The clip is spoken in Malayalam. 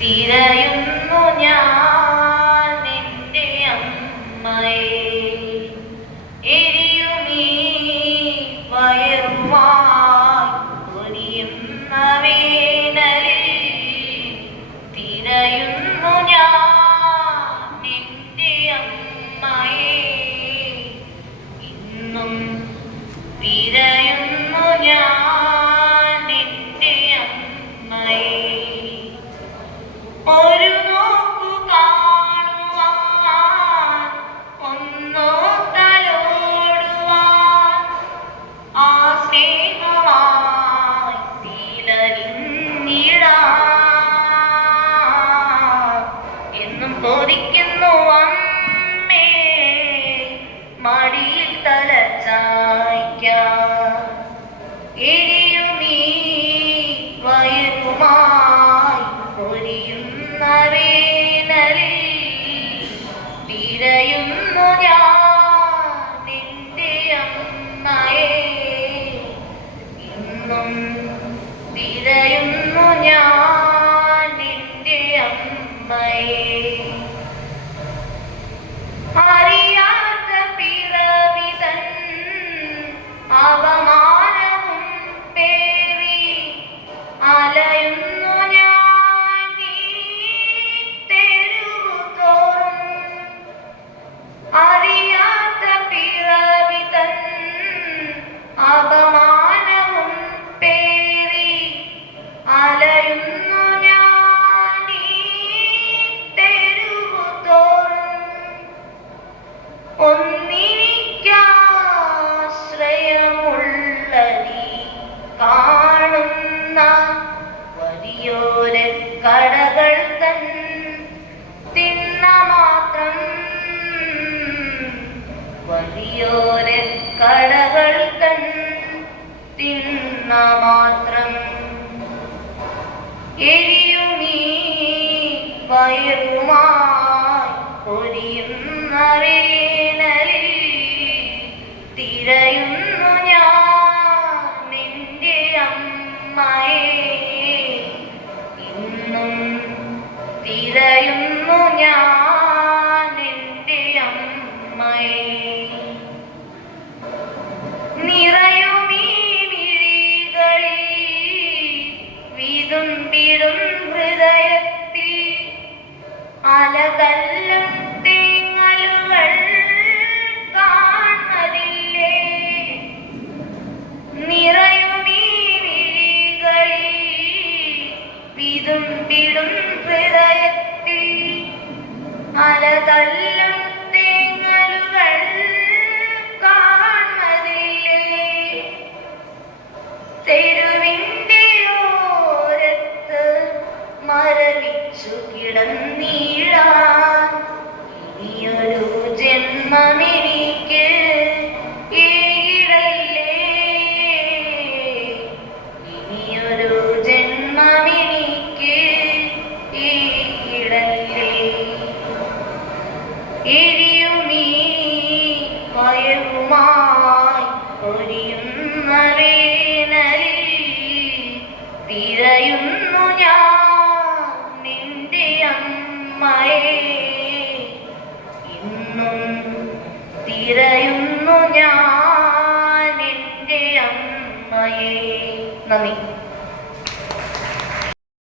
തിരയുന്നു ഞാൻ നിന്റെ അമ്മയെ. എരിയുമീ വയറുമായി പൊരിയുന്ന വേനലിൽ തിരയുന്നു ഞാൻ നിന്റെ അമ്മയെ. ഇന്നും തിരയുന്നു ഞാൻ നിന്റെ അമ്മയെ. ഒരു നോക്കു കാണുവാൻ, ഒന്നോ തലോടുവാൻ, ആ സ്നേഹമായി തിലകിന്നിടാൻ എന്നും കൊതിക്കുന്നു അമ്മേ മടിയിൽ തലചായ്ക്കാൻ. എരിയുമീ വയറുമായി പൊരിയുന്ന വേനലിൽ തിരയുന്നു ഞാൻ നിന്റെ അമ്മയെ. ഇന്നും തിരയുന്നു ഞാൻ നിന്റെ അമ്മയെ. അറിയാത്ത പിറവി തൻ അവമാനവും പേറി അലയുന്നു ഞാൻ ഈ തെരുവു തോറും. അറിയാത്ത പിറവി തൻ അവമാനവും പേറി അലയുന്നു ഞാൻ ഈ തെരുവു തോറും. ഒന്നിനിക്കാശ്രയമുള്ള നീ കാണുന്ന വലിയോര കടകൾ തൻ തിണ്ണ മാത്രം. വലിയോര കടകൾ തൻ തിണ്ണ മാത്രം. എരിയുമീ വയറുമായി പൊരിയുന്ന വേനലിൽ തിരയുന്നു ഞാൻ നിന്റെ അമ്മയെ. ഇന്നും തിരയുന്നു ഞാൻ നിന്റെ അമ്മയെ. നിറയുമീ മിഴികളിൽ വിതുമ്പിടും ഹൃദയത്തിൽ അലതല്ലും തേങ്ങലുകൾ കാണുന്നതില്ലേ. നിറയുമീ മിഴികളിൽ വിതുമ്പിടും ഹൃദയത്തിൽ അലതല്ലും തേങ്ങലുകൾ കാണുന്നതില്ലേ. തെരുവിൻ്റെ ഓരത്ത് മരവിച്ചു കിടന്നീഴാൻ ഇനിയൊരു ജന്മമെനിക്ക് ഏകിടല്ലേ. ഇനിയൊരു ജന്മമെനിക്ക് ഏകിടല്ലേ. എരിയുമീ വയറുമായി പൊരിയുന്ന വേനലിൽ തിരയുന്നു ഞാൻ നിന്റെ അമ്മയെ. ഇന്നും തിരയുന്നു ഞാൻ നിന്റെ അമ്മയെ. നന്ദി.